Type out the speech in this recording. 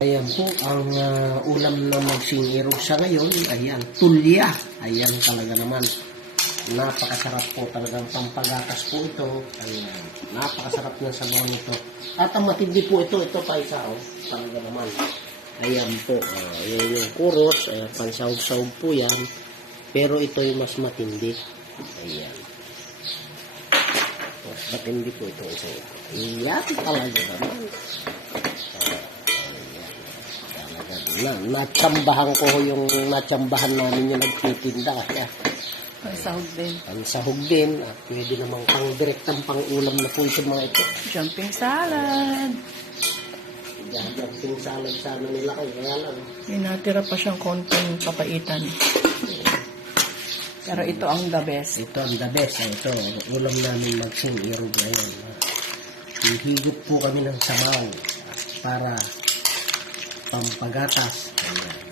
Ayan po, ang ulam na magsingirog sa ngayon, ayan, tulya. Ayan talaga naman. Napakasarap po talagang pampagatas po ito. Ayan, napakasarap ng sabaw nito. At ang matindi po ito pa isa, oh, talaga naman. Ayan po, ayan yung kuros, pansahog-sahog po yan. Pero ito yung mas matindi. Ayan. Mas matindi po ito isa. Ayan talaga naman. Natsambahan ko yung natsambahan namin yung nagtitinda kaya Pansahog din. pansahog din at pwede namang pang direktang pang ulam na po ito mga ito. Jumping salad. Jumping salad sana nila kaya lang. May natira pa siyang konting papaitan. Pero ito ang the best. Ito ang the best. Ito, ulam namin magsingirog ngayon. Hihigop po kami ng sabaw para pampagatas. Ayan.